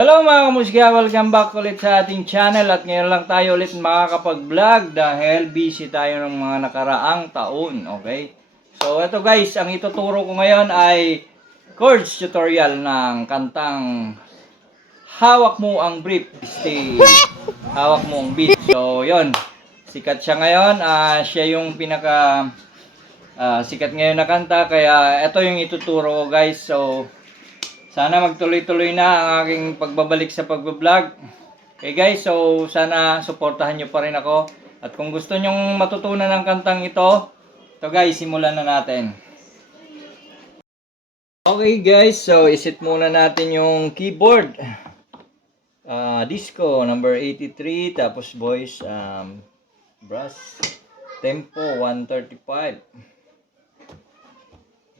Hello mga kamusga, welcome back ulit sa ating channel at ngayon lang tayo ulit makakapag-vlog dahil busy tayo ng mga nakaraang taon, okay? So ito guys, ang ituturo ko ngayon ay chords tutorial ng kantang Hawak Mo Ang Brief, stay Hawak Mo Ang Beat. So yon, sikat siya ngayon, siya yung pinaka sikat ngayon na kanta, kaya ito yung ituturo ko guys. So sana magtuloy-tuloy na ang aking pagbabalik sa pagbablog. Okay guys, so sana suportahan nyo pa rin ako. At kung gusto nyong matutunan ng kantang ito guys, simulan na natin. Okay guys, so isit muna natin yung keyboard. Disco number 83, tapos voice, brass, tempo 135.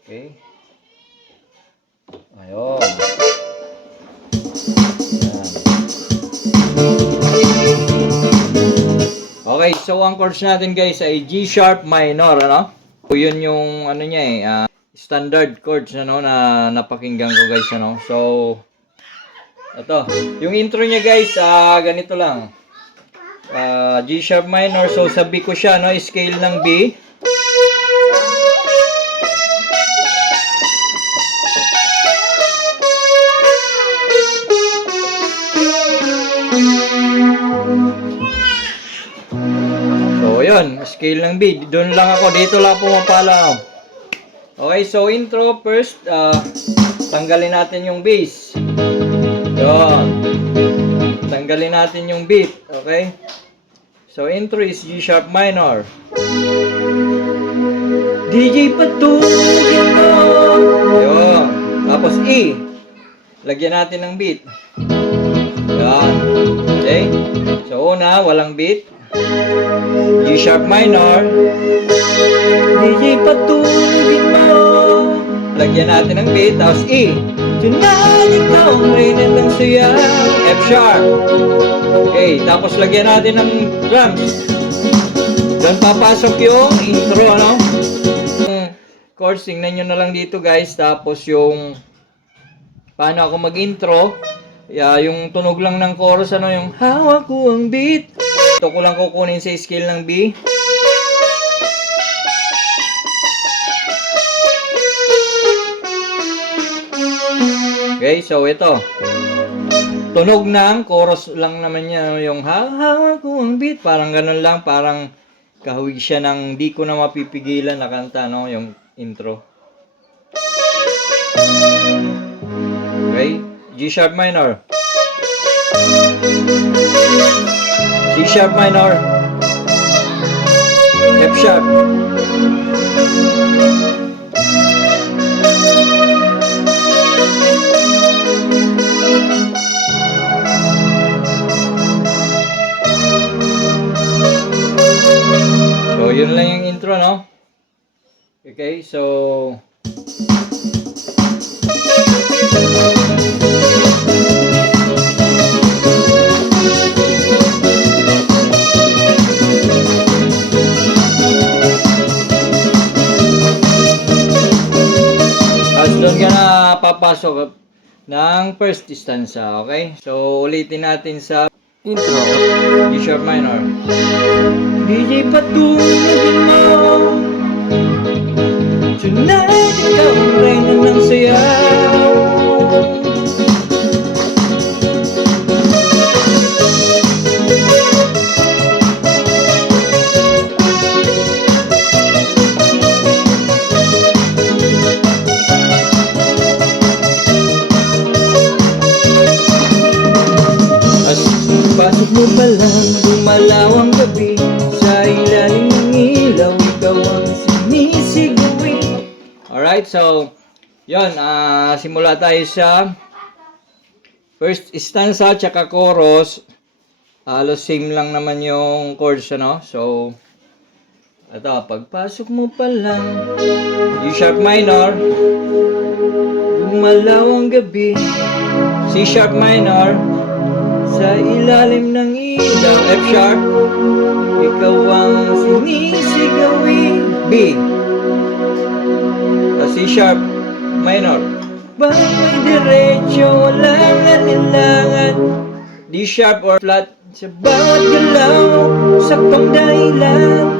Okay. Ayun. Okay, so ang chords natin guys ay G sharp minor, ano? So yun yung ano niya standard chords ano na napakinggan ko guys, ano. So ito, yung intro niya guys, ganito lang. G sharp minor, so sa B ko siya, no, scale ng B. So, yun. Scale ng B. Doon lang ako. Dito lang pumapala. Okay, so intro first. Tanggalin natin yung bass. Yun. Tanggalin natin yung beat. Okay? So, intro is G sharp minor. DJ patugin mo. Yun. Tapos E. Lagyan natin ng beat. Yan. Okay? So, una, walang beat. G sharp minor. DJ patugin mo. Lagyan natin ng beat. Tapos E. Tonight, ikaw ang reyna ng saya. F sharp. Okay. Tapos lagyan natin ng drums. Doon papasok yung intro, ano? Chords, tingnan nyo na lang dito guys. Tapos yung paano ako mag-intro. Yung tunog lang ng chorus, ano, yung hawak ko ang beat. Ito ko lang kukunin sa scale ng B. Okay, so ito. Tunog ng chorus lang naman niya, yung hawak ko ang beat. Parang ganun lang, parang kahawig siya ng di ko na mapipigilan na kanta, no, yung intro. Okay. G sharp minor. C sharp minor. F sharp. So, yun lang yung intro, no? Okay, so doon ka na papasok ng first stanza, okay? So, ulitin natin sa intro. G sharp minor. DJ patugin mo. Tonight, ikaw ang reyna ng sayaw. Pasok mo pa lang, dumalaw ang gabi. Sa ilalim ng ilaw, ikaw ang sinisigawi. Alright, so yun, simula tayo sa first stanza tsaka chorus. Halos same lang naman yung chords, ano? So ito, pagpasok mo pa lang, G sharp minor, dumalaw ang gabi. C sharp minor, sa ilalim ng ilaw. F sharp, ikaw ang sinisigawi. B, C sharp minor, bang may diretso, walang alinlangan, D sharp or flat sa bawat galaw, saktong dahilan.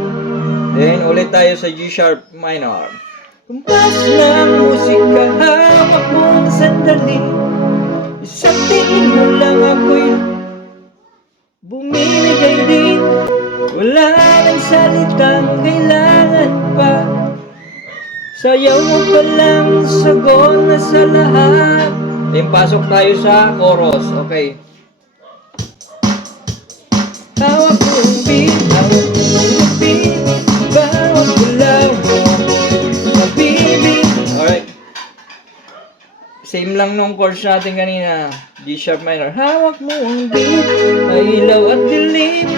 Then ulit tayo sa G sharp minor. Kumpas ng musika, hawak mo na sandali, isang tingin mo lang ako'y bumibigay din. Wala nang salitang kailangan pa, sayaw mo pa lang, sagot na sa lahat. Then pasok tayo sa chorus, okay. Hawak mo ang beat, hawak mo ang beat, bawat galaw mo mabibig. Alright. Same lang nung chords natin kanina. G sharp minor. Hawak mo ang beat, ay ilaw at dilim,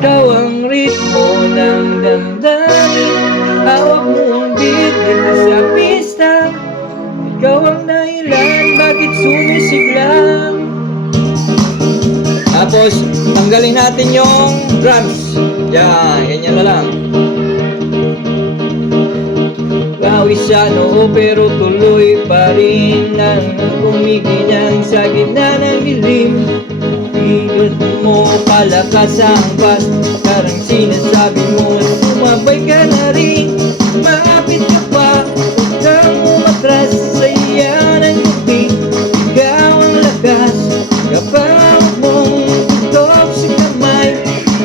ikaw ang ritmo ng damdamin. Hawak mo ang beat dito sa pista, ikaw ang dahilan bakit sumisiglang. Tapos, tanggalin natin yung drums. Yan, ganyan na lang. Pawis sa noo pero tuloy pa rin ang kumikinang sa gitna ng dilim. Pigat mo palakas ang bas, parang sinasabi mo sumabay ka na rin. Maapit ka pa, huwag kang umatras, saya ng gabi, ikaw ang lakas. Kapag mong tutok sa kamay,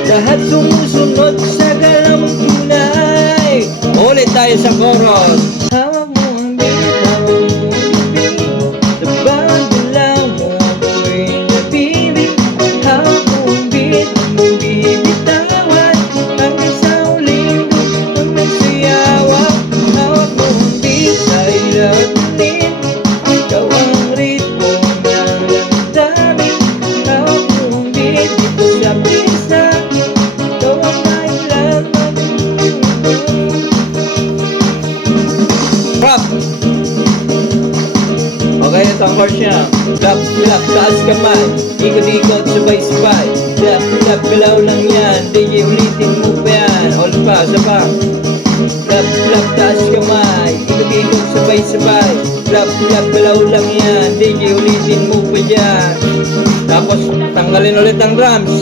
lahat sumusunod sa galaw mong tunay. Ulit tayo sa chorus. Hawak mo ang beat, hawak mo ang beat, sa bawat galaw mo ako'y nabibig. Hawak mo ang beat, ang bibitawan, hanggang sa huling dugo nagsayawan. Hawak mo ang beat, sa ilaw at dilim, ikaw ang ritmo ng damdamin. Hawak mo ang beat dito sa pista, ikaw ang dahilan. Clap! Okay, ito ang chords niya. Clap, clap, taas kamay, ikot-ikot, sabay-sabay. Clap, clap, galaw lang yan, DJ ulitin mo pa yan. All pa, isa pa. Clap, clap, taas kamay, ikot-ikot, sabay-sabay. Clap, clap, galaw lang yan, DJ ulitin mo pa yan. Tapos, tanggalin ulit ang drums.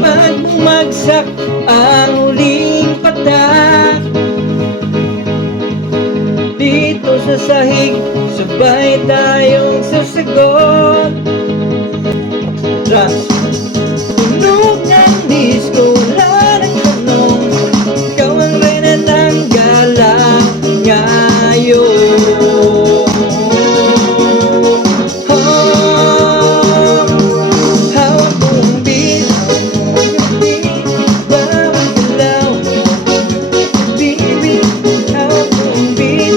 Pag bumagsak ang huling patak, dito sa sahig, sabay tayong sasagot. Drums. Tunog ng disco, wala nang tanong, ikaw ang reyna ng galaw ngayon. Oh, hawak mo ang beat, hawak mo ang beat, bawat galaw mo bibig. Hawak mo ang beat,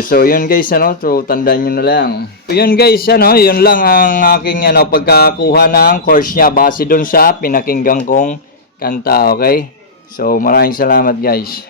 so yun guys, so tandaan nyo na lang. So yun guys, yun lang ang aking pagkakuha ng chords niya base dun sa pinakinggan kong kanta, okay? So maraming salamat guys.